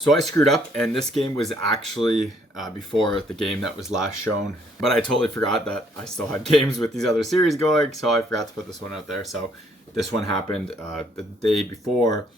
So I screwed up, and this game was actually before the game that was last shown, but I totally forgot that I still had games with these other series going, so I forgot to put this one out there. So this one happened the day before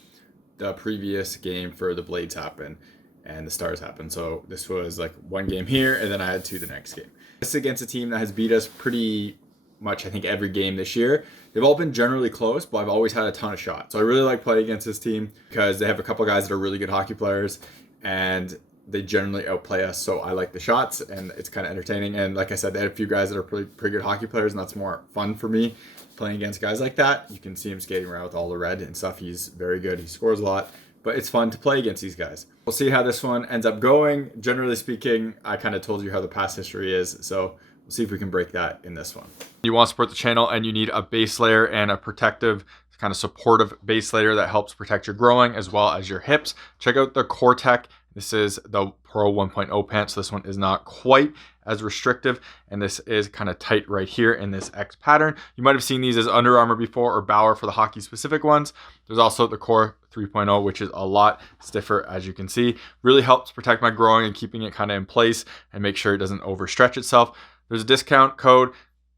the previous game for the Blades happened and the Stars happened. So this was like one game here, and then I had two the next game. This is against a team that has beat us pretty much, I think, every game this year. They've all been generally close, but I've always had a ton of shots. So I really like playing against this team because they have a couple guys that are really good hockey players, and they generally outplay us. So I like the shots, and it's kind of entertaining. And like I said, they had a few guys that are pretty good hockey players, and that's more fun for me playing against guys like that. You can see him skating around with all the red and stuff. He's very good. He scores a lot, but it's fun to play against these guys. We'll see how this one ends up going. Generally speaking, I kind of told you how the past history is, so we'll see if we can break that in this one. You want to support the channel, and you need a base layer and a protective, kind of supportive base layer that helps protect your growing as well as your hips. Check out the Konekt. This is the Pro 1.0 pants. So this one is not quite as restrictive, and this is kind of tight right here in this X pattern. You might have seen these as Under Armour before, or Bauer for the hockey specific ones. There's also the Core 3.0, which is a lot stiffer, as you can see. Really helps protect my growing and keeping it kind of in place and make sure it doesn't overstretch itself. There's a discount code,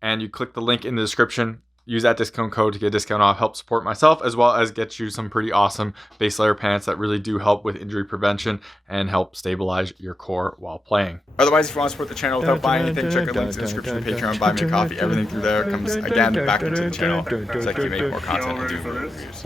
and you click the link in the description. Use that discount code to get a discount off, help support myself, as well as get you some pretty awesome base layer pants that really do help with injury prevention and help stabilize your core while playing. Otherwise, if you want to support the channel without buying anything, check out links in the description, Patreon, buy me a coffee. Everything through there comes again back into the channel so I can make more content and do more reviews.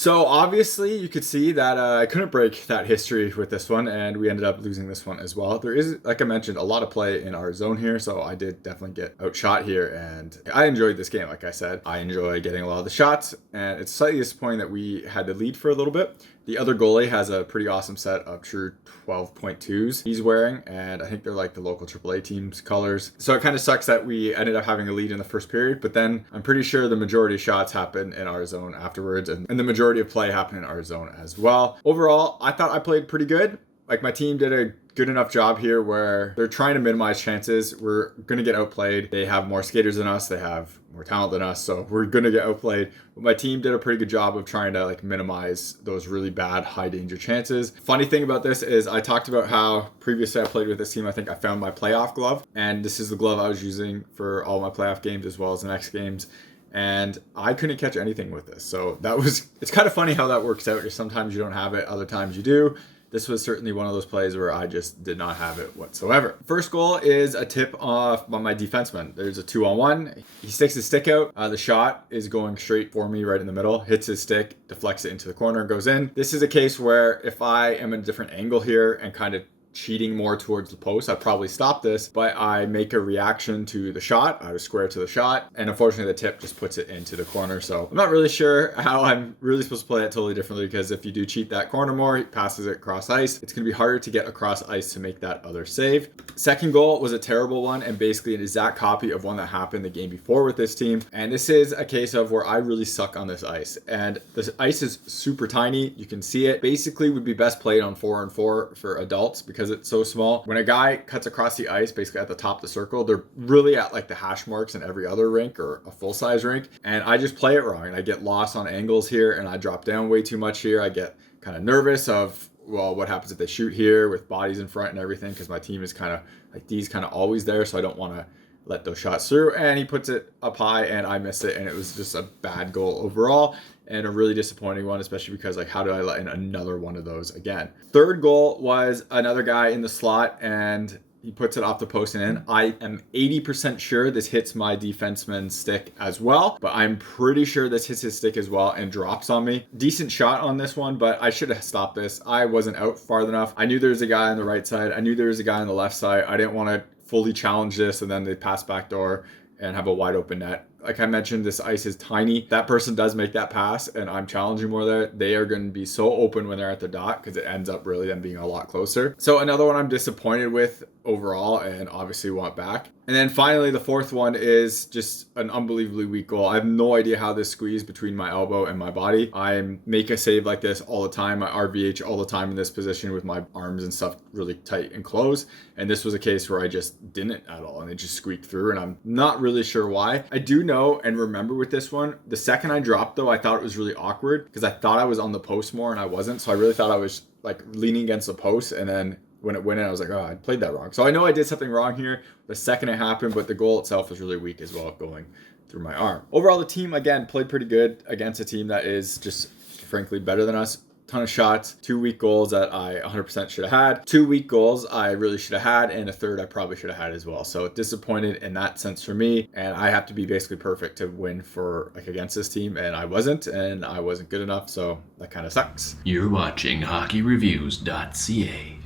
So obviously you could see that I couldn't break that history with this one, and we ended up losing this one as well. There is, like I mentioned, a lot of play in our zone here, so I did definitely get outshot here, and I enjoyed this game. Like I said, I enjoy getting a lot of the shots, and it's slightly disappointing that we had to lead for a little bit. The other goalie has a pretty awesome set of true 12.2s he's wearing, and I think they're like the local AAA team's colors. So it kind of sucks that we ended up having a lead in the first period, but then I'm pretty sure the majority of shots happen in our zone afterwards, and the majority of play happened in our zone as well. Overall, I thought I played pretty good. Like, my team did a good enough job here where they're trying to minimize chances. We're going to get outplayed. They have more skaters than us. They have more talent than us. So we're going to get outplayed. But my team did a pretty good job of trying to like minimize those really bad high danger chances. Funny thing about this is I talked about how previously I played with this team. I think I found my playoff glove, and this is the glove I was using for all my playoff games as well as the next games. And I couldn't catch anything with this. So it's kind of funny how that works out. Just sometimes you don't have it, other times you do. This was certainly one of those plays where I just did not have it whatsoever. First goal is a tip off by my defenseman. There's a 2-on-1. He sticks his stick out. The shot is going straight for me right in the middle, hits his stick, deflects it into the corner, goes in. This is a case where if I am at a different angle here and kind of cheating more towards the post, I'd probably stop this, but I make a reaction to the shot. I was square to the shot, and unfortunately the tip just puts it into the corner. So I'm not really sure how I'm really supposed to play it totally differently, because if you do cheat that corner more, he passes it across ice, it's going to be harder to get across ice to make that other save. Second goal was a terrible one, and basically an exact copy of one that happened the game before with this team. And this is a case of where I really suck on this ice, and this ice is super tiny. You can see it. Basically would be best played on 4-on-4 for adults because it's so small. When a guy cuts across the ice, basically at the top of the circle, they're really at like the hash marks in every other rink or a full-size rink. And I just play it wrong, and I get lost on angles here, and I drop down way too much here. I get kind of nervous of, well, what happens if they shoot here with bodies in front and everything, because my team is kind of like these kind of always there, so I don't want to let those shots through. And he puts it up high and I miss it, and it was just a bad goal overall and a really disappointing one, especially because like, how do I let in another one of those again? Third goal was another guy in the slot, and he puts it off the post and in. I am 80% sure this hits my defenseman's stick as well, but I'm pretty sure this hits his stick as well and drops on me. Decent shot on this one, but I should have stopped this. I wasn't out far enough. I knew there was a guy on the right side. I knew there was a guy on the left side. I didn't want to fully challenge this and then they pass backdoor and have a wide open net. Like I mentioned, this ice is tiny. That person does make that pass and I'm challenging more there. They are going to be so open when they're at the dot, because it ends up really them being a lot closer. So another one I'm disappointed with overall and obviously want back. And then finally, the fourth one is just an unbelievably weak goal. I have no idea how this squeezed between my elbow and my body. I make a save like this all the time. I RVH all the time in this position with my arms and stuff really tight and close. And this was a case where I just didn't at all, and it just squeaked through, and I'm not really sure why. I do know and remember with this one, the second I dropped though, I thought it was really awkward because I thought I was on the post more and I wasn't. So I really thought I was like leaning against the post, and then when it went in, I was like, oh, I played that wrong. So I know I did something wrong here the second it happened, but the goal itself was really weak as well, going through my arm. Overall, the team, again, played pretty good against a team that is just frankly better than us. Ton of shots, 2 weak goals that I 100% should have had, 2 weak goals I really should have had, and a third I probably should have had as well. So disappointed in that sense for me, and I have to be basically perfect to win for like against this team, and I wasn't good enough, so that kind of sucks. You're watching HockeyReviews.ca.